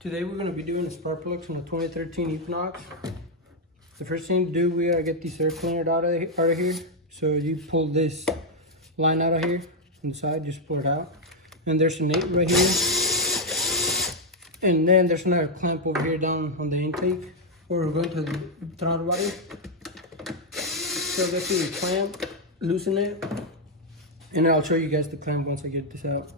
Today we're going to be doing a spark plugs on a 2013 Equinox. The first thing to do, we gotta get these air cleaners out of here. So you pull this line out of here inside, just pull it out. And there's an 8 right here. And then there's another clamp over here down on the intake, where we're going to the throttle body. So get to the clamp, loosen it, and I'll show you guys the clamp once I get this out.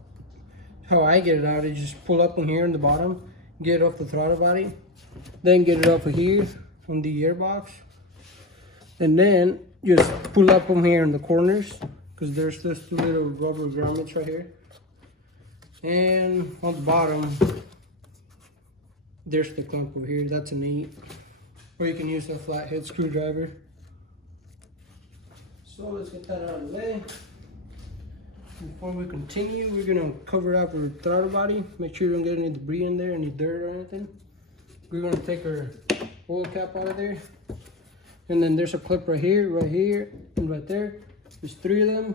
How I get it out is just pull up on here in the bottom, get it off the throttle body, then get it off of here on the airbox, and then just pull up on here in the corners, because there's this two little rubber grommets right here, and on the bottom there's the clamp over here. That's an 8, or you can use a flathead screwdriver. So let's get that out of the way. Before we continue, we're gonna cover up our throttle body, make sure you don't get any debris in there, any dirt or anything. We're gonna take our oil cap out of there, and then there's a clip right here, and right there. There's 3 of them.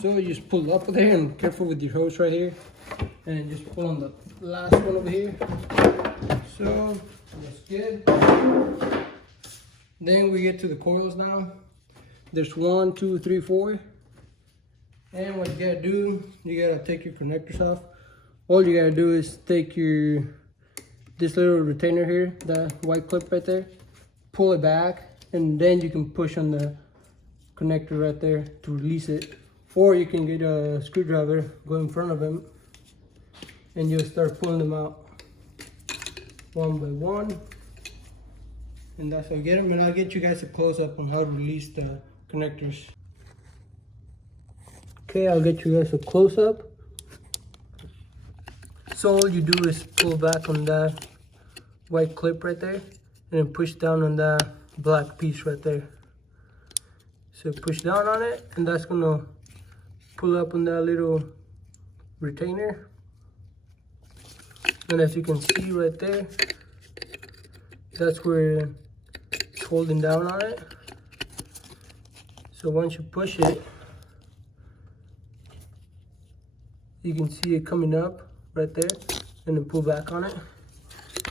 So you just pull up there, and careful with your hose right here, and just pull on the last one over here. So that's good. Then we get to the coils now. There's 1, 2, 3, 4. And what you gotta do, you gotta take your connectors off. All you gotta do is take this little retainer here, that white clip right there, pull it back, and then you can push on the connector right there to release it. Or you can get a screwdriver, go in front of them, and you'll start pulling them out one by one. And that's how you get them. And I'll get you guys a close-up on how to release the connectors. Okay, I'll get you guys a close-up. So all you do is pull back on that white clip right there, and then push down on that black piece right there. So push down on it, and that's gonna pull up on that little retainer. And as you can see right there, that's where it's holding down on it. So once you push it, you can see it coming up right there, and then pull back on it.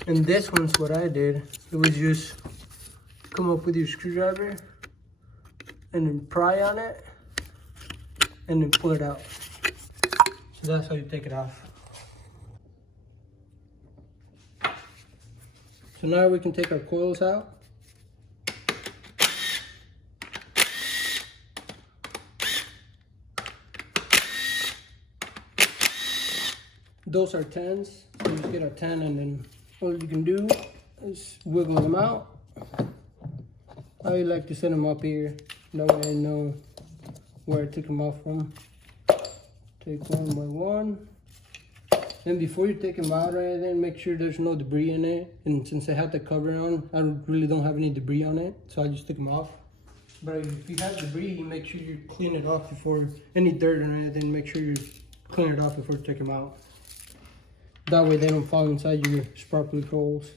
And this one's what I did. It was just come up with your screwdriver and then pry on it and then pull it out. So that's how you take it off. So now we can take our coils out. Those are 10s, so you just get a 10, and then all you can do is wiggle them out. I like to set them up here, that way I know where I took them off from. Take one by one. And before you take them out or anything, make sure there's no debris in it. And since I have the cover on, I really don't have any debris on it, so I just took them off. But if you have debris, make sure you clean it off before, any dirt or anything, make sure you clean it off before you take them out. That way they don't fall inside your spark plug holes.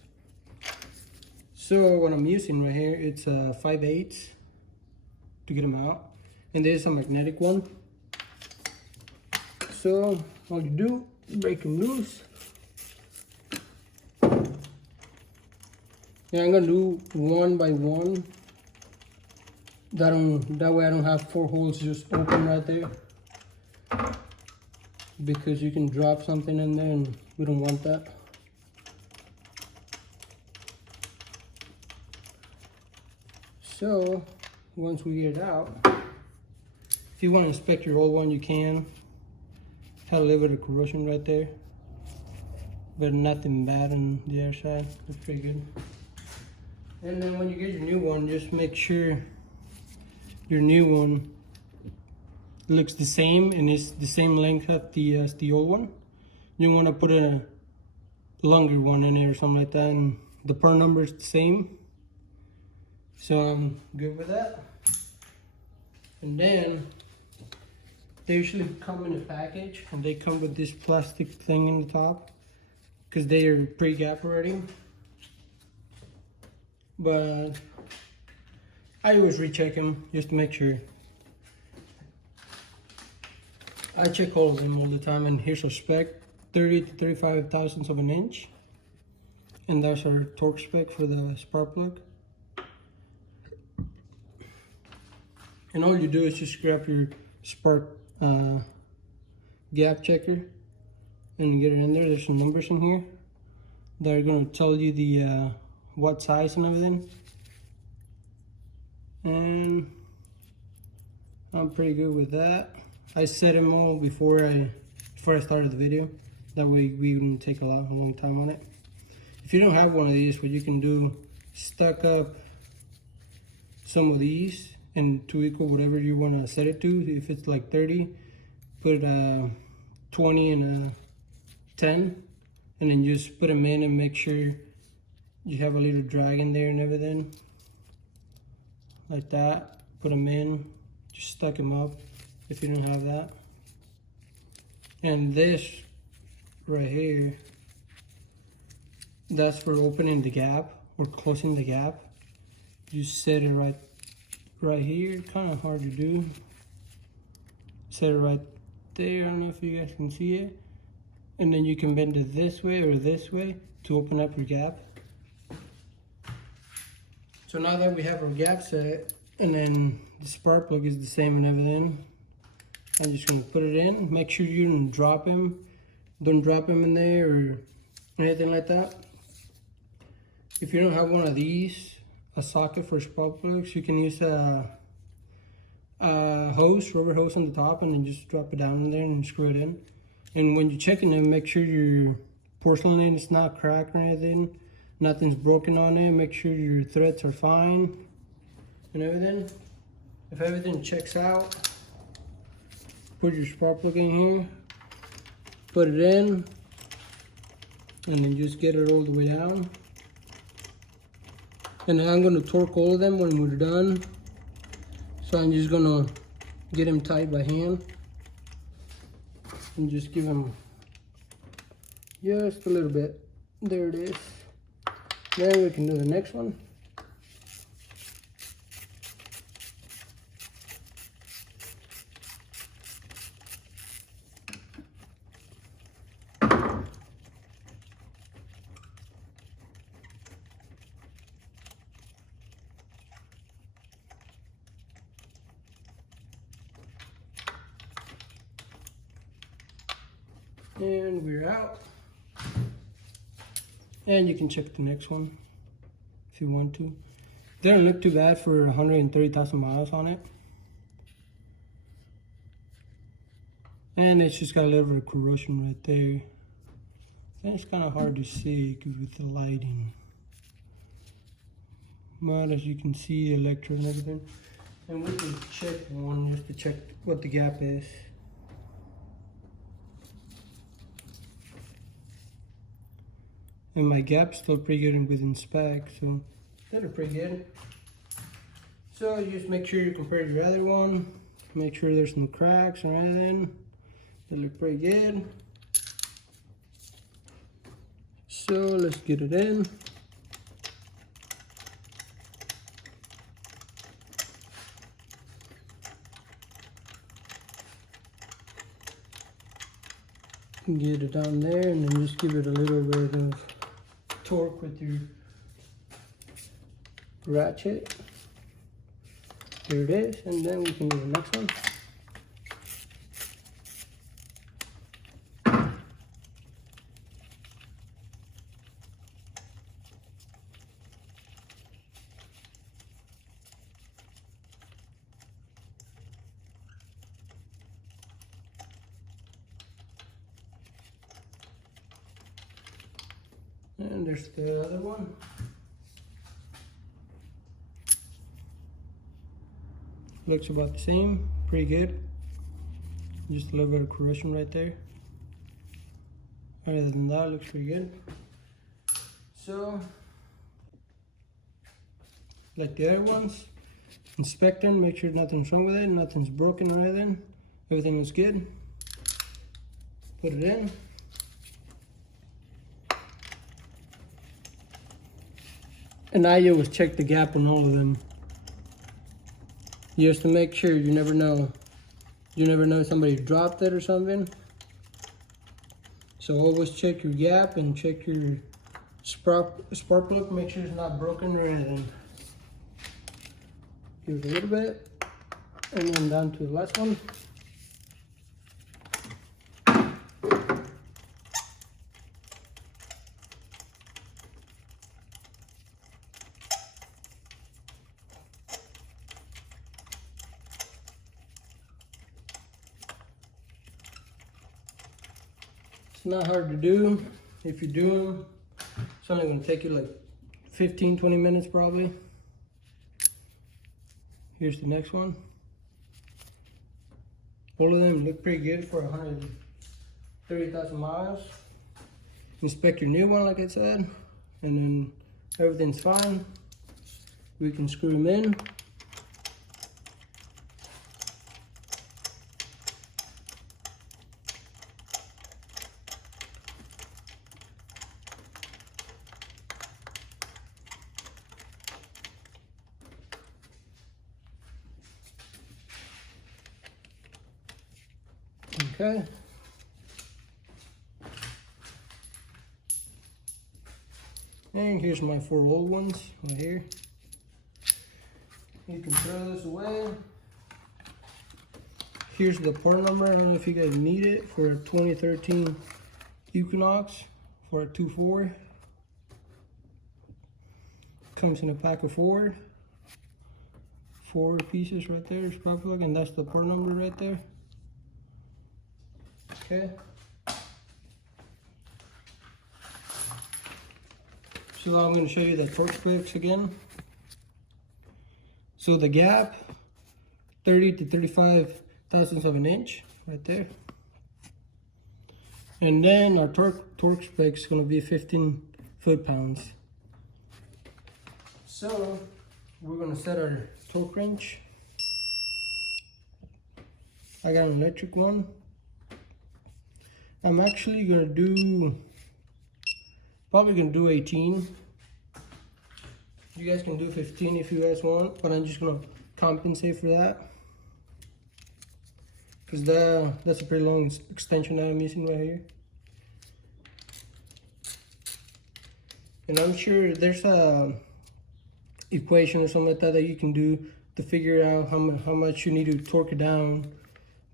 So what I'm using right here, it's a 5/8 to get them out. And there's a magnetic one. So all you do, break them loose. And I'm gonna do one by one. That way I don't have 4 holes just open right there, because you can drop something in there and we don't want that. So once we get it out, if you want to inspect your old one, you can. Had a little bit of corrosion right there, but nothing bad on the other side. That's pretty good. And then when you get your new one, just make sure your new one looks the same and is the same length as the old one. You want to put a longer one in there or something like that, and the part number is the same. So I'm good with that. And then they usually come in a package, and they come with this plastic thing in the top, because they are pre-gap already. But I always recheck them just to make sure. I check all of them all the time, and here's a spec, 30 to 35 thousandths of an inch. And that's our torque spec for the spark plug. And all you do is just grab your spark gap checker and get it in there. There's some numbers in here that are going to tell you the what size and everything. And I'm pretty good with that. I set them all before I started the video. That way we wouldn't take a long time on it. If you don't have one of these, what you can do, stock up some of these and to equal whatever you want to set it to. If it's like 30, put a 20 and a 10, and then just put them in and make sure you have a little drag in there and everything. Like that, put them in, just stuck them up if you don't have that. And this right here, that's for opening the gap or closing the gap. You set it right here, kind of hard to do. Set it right there, I don't know if you guys can see it. And then you can bend it this way or this way to open up your gap. So now that we have our gap set, and then the spark plug is the same and everything, I'm just gonna put it in. Make sure you don't drop him. Don't drop him in there or anything like that. If you don't have one of these, a socket for spark plugs, you can use a hose, rubber hose on the top, and then just drop it down in there and screw it in. And when you're checking them, make sure your porcelain is not cracked or anything. Nothing's broken on it. Make sure your threads are fine and everything. If everything checks out, put your spark plug in here, put it in, and then just get it all the way down. And then I'm going to torque all of them when we're done. So I'm just going to get them tight by hand and just give them just a little bit. There it is. Then we can do the next one. And we're out. And you can check the next one if you want to. They don't look too bad for 130,000 miles on it. And it's just got a little bit of corrosion right there. And it's kind of hard to see with the lighting. But as you can see, the electrode and everything. And we can check one just to check what the gap is. And my gap's still pretty good within spec, so they're pretty good. So just make sure you compare your other one. Make sure there's no cracks or anything. They look pretty good. So let's get it in. Get it down there and then just give it a little bit of torque with your ratchet. There it is, and then we can do the next one. And there's the other one. Looks about the same, pretty good. Just a little bit of corrosion right there. Other than that, looks pretty good. So, like the other ones, inspect them, make sure nothing's wrong with it, nothing's broken or anything. Everything is good. Put it in. And I always check the gap on all of them. Just to make sure, you never know. You never know somebody dropped it or something. So always check your gap and check your Spark plug, make sure it's not broken or anything. Give it a little bit, and then down to the last one. It's not hard to do. If you do them, it's only going to take you like 15-20 minutes probably. Here's the next one. All of them look pretty good for 130,000 miles. Inspect your new one like I said, and then everything's fine. We can screw them in. Okay. And here's my 4 old ones right here. You can throw this away. Here's the part number. I don't know if you guys need it for a 2013 Equinox for a 2.4. Comes in a pack of 4 pieces right there, spark plug, and that's the part number right there. Okay. So I'm going to show you the torque specs again. So the gap, 30 to 35 thousandths of an inch right there. And then our torque spec is going to be 15 foot-pounds. So we're going to set our torque wrench. I got an electric one. I'm actually gonna do, probably gonna do 18. You guys can do 15 if you guys want, but I'm just gonna compensate for that. Because that's a pretty long extension that I'm using right here. And I'm sure there's a equation or something like that that you can do to figure out how much you need to torque it down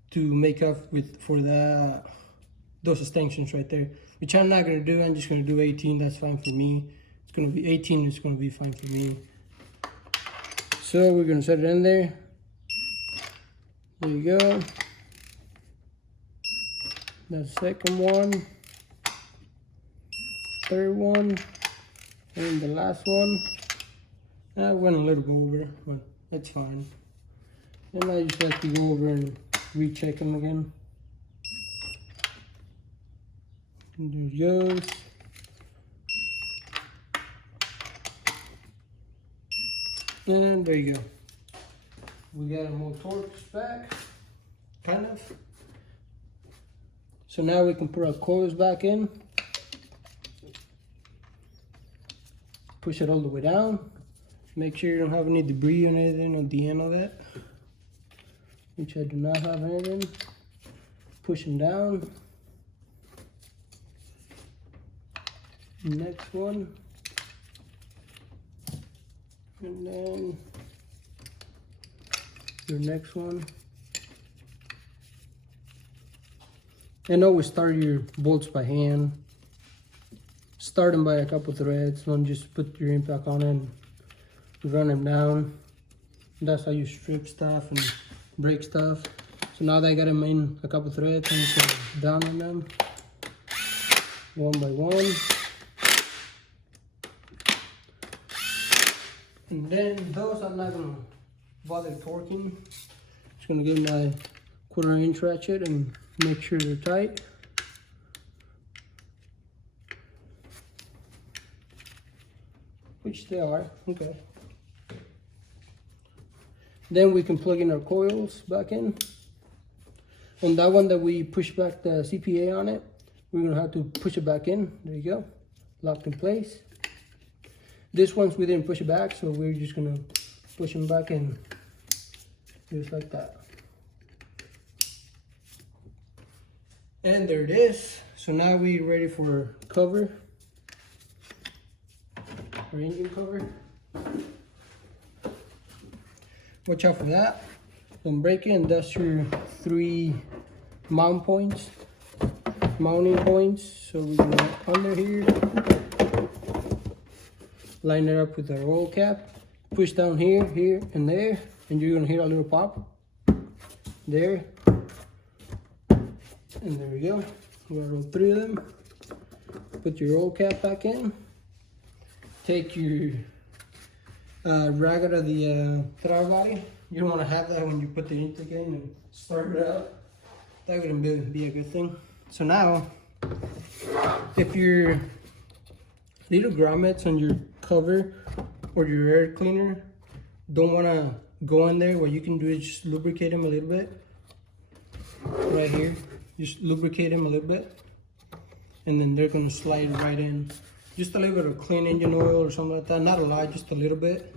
to make up for that. Those extensions right there, which I'm not gonna do. I'm just gonna do 18. That's fine for me. It's gonna be 18. It's gonna be fine for me. So we're gonna set it in there. There you go. The second one, third one, and the last one. I went a little bit over, but that's fine. And I just have to go over and recheck them again. And there it goes. And there you go. We got a more torque back, kind of. So now we can put our coils back in. Push it all the way down. Make sure you don't have any debris or anything at the end of it, which I do not have anything. Push them down. Next one, and then your next one. And always start your bolts by hand. Start them by a couple threads. Don't just put your impact on it and run them down. That's how you strip stuff and break stuff. So now that I got them in a couple threads, I'm just going down on them one by one. And then those I'm not gonna bother torquing. Just gonna get my 1/4 inch ratchet and make sure they're tight. Which they are, okay. Then we can plug in our coils back in. On that one that we push back the CPA on it, we're gonna have to push it back in. There you go, locked in place. This one's we didn't push it back, so we're just gonna push them back in, just like that. And there it is. So now we're ready for cover. or engine cover. Watch out for that. Don't break it, and that's your 3 mounting points. So we're gonna under here, line it up with our oil cap, push down here, here, and there, and you're gonna hear a little pop. There. And there we go. We got all 3 of them. Put your oil cap back in. Take your rag out of the throttle body. You don't want to have that when you put the intake in and start it up. That wouldn't be a good thing. So now, if your little grommets on your cover or your air cleaner don't want to go in there, what you can do is just lubricate them a little bit. Right here, just lubricate them a little bit, and then they're going to slide right in. Just a little bit of clean engine oil or something like that, not a lot, just a little bit,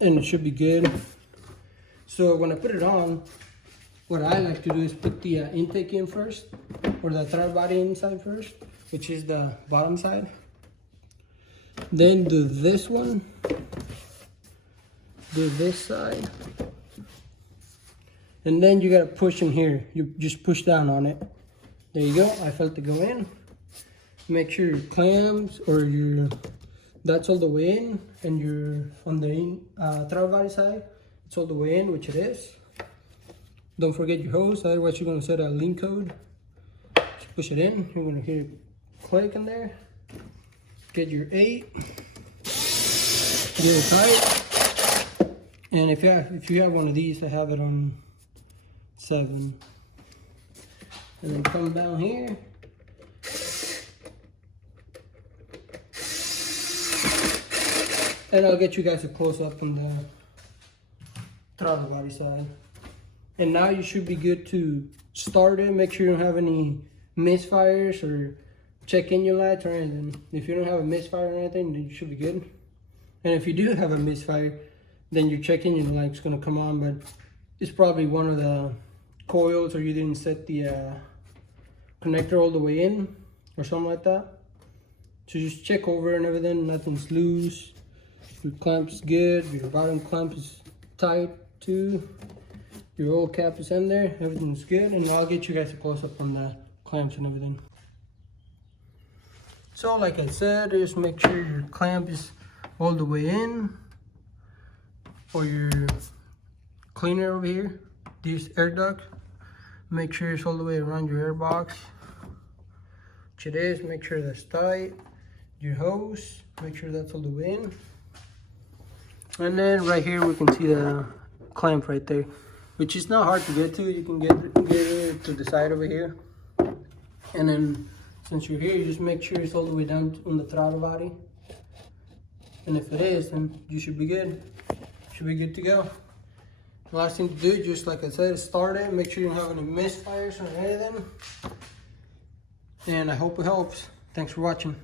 and it should be good. So when I put it on, what I like to do is put the intake in first, or the throttle body inside first, which is the bottom side. Then do this one, do this side, and then you gotta push in here. You just push down on it. There you go. I felt it go in. Make sure your clamps or that's all the way in, and you're on the throttle body side, it's all the way in, which it is. Don't forget your hose, otherwise you're gonna set a link code. Just push it in. You're gonna hear it click in there. Get your 8. Get it tight. And if you have one of these, I have it on 7. And then come down here. And I'll get you guys a close up on the throttle body side. And now you should be good to start it. Make sure you don't have any misfires or check engine lights or anything. If you don't have a misfire or anything, then you should be good. And if you do have a misfire, then your check engine light's gonna come on, but it's probably one of the coils, or you didn't set the connector all the way in or something like that. So just check over and everything, nothing's loose. Your clamp's good, your bottom clamp is tight too. Your oil cap is in there, everything's good, and I'll get you guys a close up on the clamps and everything. So like I said, just make sure your clamp is all the way in, or your cleaner over here, this air duct, make sure it's all the way around your air box, which it is. Make sure that's tight. Your hose, make sure that's all the way in. And then right here we can see the clamp right there, which is not hard to get to. You can get it to the side over here. And then since you're here, you just make sure it's all the way down on the throttle body. And if it is, then you should be good. Should be good to go. The last thing to do, just like I said, is start it. Make sure you don't have any misfires or anything. And I hope it helps. Thanks for watching.